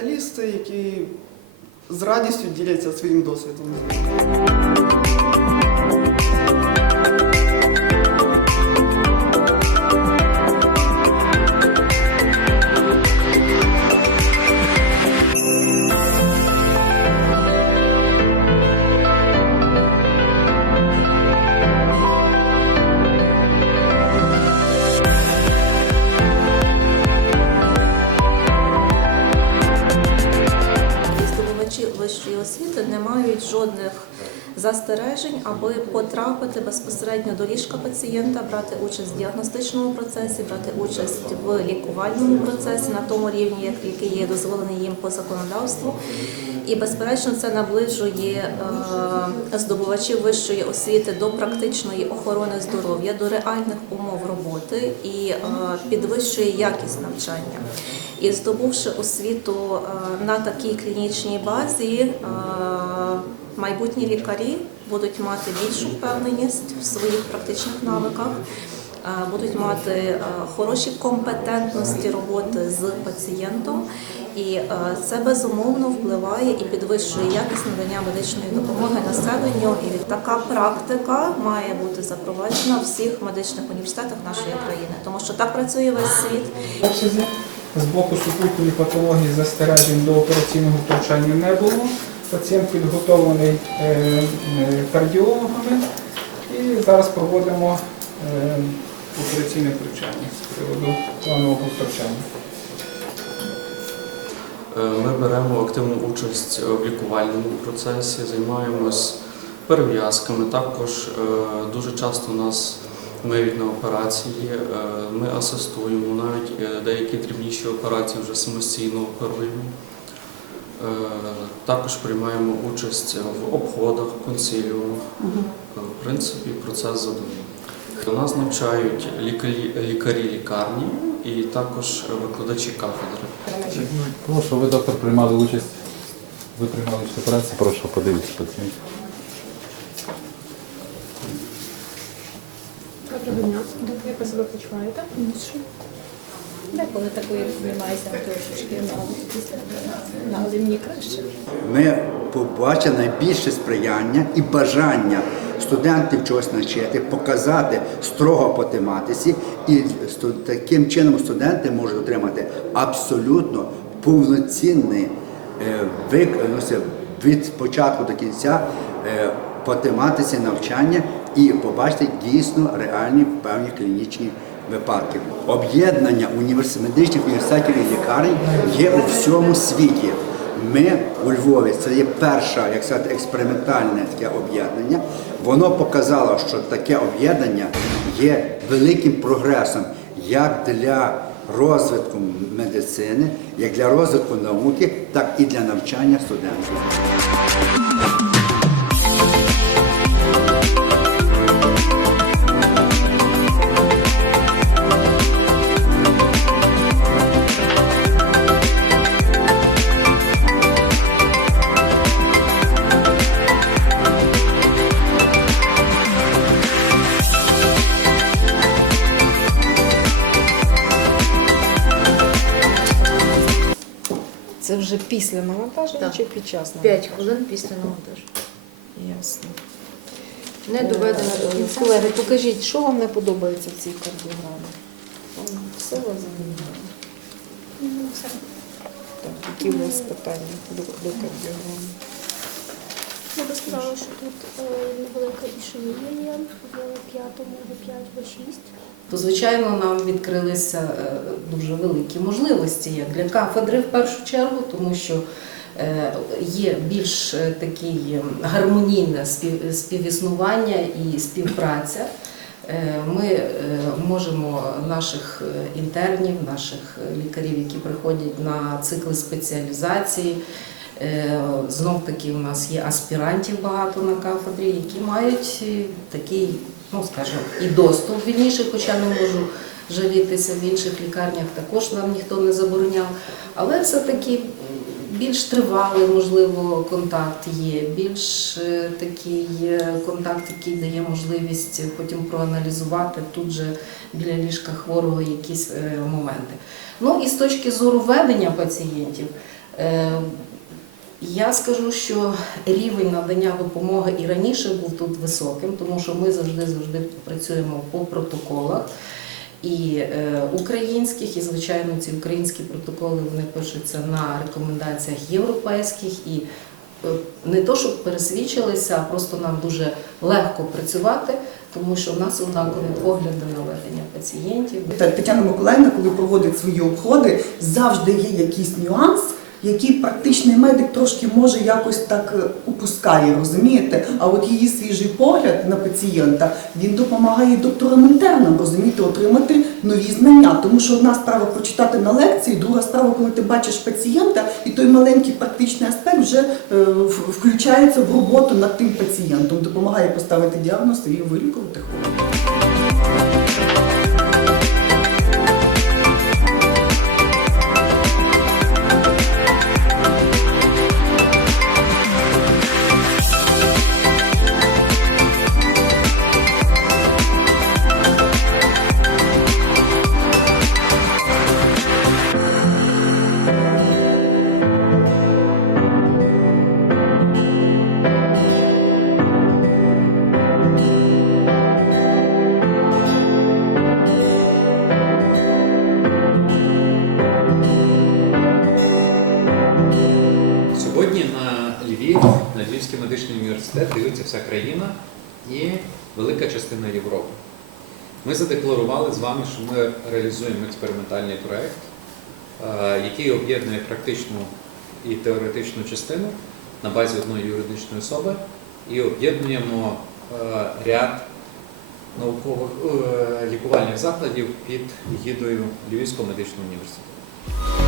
спеціалісти, які з радістю діляться своїм досвідом. Застережень, аби потрапити безпосередньо до ліжка пацієнта, брати участь в діагностичному процесі, брати участь в лікувальному процесі на тому рівні, як- який є дозволений їм по законодавству. І безперечно, це наближує е, здобувачів вищої освіти до практичної охорони здоров'я, до реальних умов роботи і е, підвищує якість навчання. І здобувши освіту е, на такій клінічній базі, майбутні лікарі будуть мати більшу впевненість в своїх практичних навиках, е, будуть мати е, хороші компетентності роботи з пацієнтом, і е, це безумовно впливає і підвищує якість надання медичної допомоги населенню. І така практика має бути запроваджена в всіх медичних університетах нашої країни, тому що так працює весь світ. З боку супутньої патології застережень до операційного втручання не було. Пацієнт підготовлений е, е, кардіологами і зараз проводимо е, операційне втручання з приводу планового втручання. Ми беремо активну участь в лікувальному процесі, займаємось перев'язками. Також дуже часто нас миють операції, ми асистуємо, навіть деякі дрібніші операції вже самостійно оперуємо. Е, Також приймаємо участь в обходах, консиліумах. Е, В принципі, процес задовільний. У нас навчають лікарі, лікарі лікарні і також викладачі кафедри. Прошу, ви доктор приймали участь. Ви приймали участь в операції, прошу подивіться пацієнт. Доброго дня. Як ви себе почуваєте? Деколи такою займаюся трошечки, але, але мені краще. Ми побачили найбільше сприяння і бажання студентів чогось навчити, показати строго по тематиці, і таким чином студенти можуть отримати абсолютно повноцінний е, вик- ну, від початку до кінця е, по тематиці навчання і побачити дійсно реальні певні клінічні випадки. Об'єднання універс... медичних університетів і лікарень є у всьому світі. Ми у Львові це є перше, як сказати, експериментальне таке об'єднання. Воно показало, що таке об'єднання є великим прогресом як для розвитку медицини, як для розвитку науки, так і для навчання студентів. Після навантаження Так. чи під час навантаження? 5 хвилин після навантаження. Ясно. Не доведено до Е, кінця. Колеги, покажіть, що вам не подобається в цій кардіограмі? Вам Все вас задовольняє? Так, які у вас питання до, до кардіограми? Я би сказала, що тут е, невелика ішемія в п'ятому, В5, В6. То, звичайно, нам відкрилися е, дуже великі можливості як для кафедри в першу чергу, тому що е, є більш е, такий е, гармонійне спів- співіснування і співпраця. Ми можемо наших інтернів, наших лікарів, які приходять на цикли спеціалізації. Знов таки у нас є аспірантів багато на кафедрі, які мають такий, ну скажімо, і доступ вільніше, хоча не можу жалітися в інших лікарнях, також нам ніхто не забороняв. Але все-таки більш тривалий, можливо, контакт є, більш е, такий контакт, який дає можливість потім проаналізувати тут же біля ліжка хворого якісь е, моменти. Ну і з точки зору ведення пацієнтів, Е, Я скажу, що рівень надання допомоги і раніше був тут високим, тому що ми завжди завжди працюємо по протоколах і е, українських, і звичайно ці українські протоколи вони пишуться на рекомендаціях європейських і е, не то, щоб пересвідчилися, а просто нам дуже легко працювати, тому що в нас однакові погляди на ведення пацієнтів. Тетяна Миколаївна, коли проводить свої обходи, завжди є якийсь нюанс, який практичний медик трошки може якось так е, упускає, розумієте? А от її свіжий погляд на пацієнта він допомагає докторам інтернам розумієте, отримати нові знання. Тому що одна справа прочитати на лекції, друга справа, коли ти бачиш пацієнта, і той маленький практичний аспект вже е, включається в роботу над тим пацієнтом, допомагає поставити діагноз і вилікувати хворого. Львів, на Львівський медичний університет дивиться вся країна і велика частина Європи. Ми задекларували з вами, що ми реалізуємо експериментальний проєкт, е, який об'єднує практичну і теоретичну частину на базі одної юридичної особи і об'єднуємо е, ряд наукових е, лікувальних закладів під егідою Львівського медичного університету.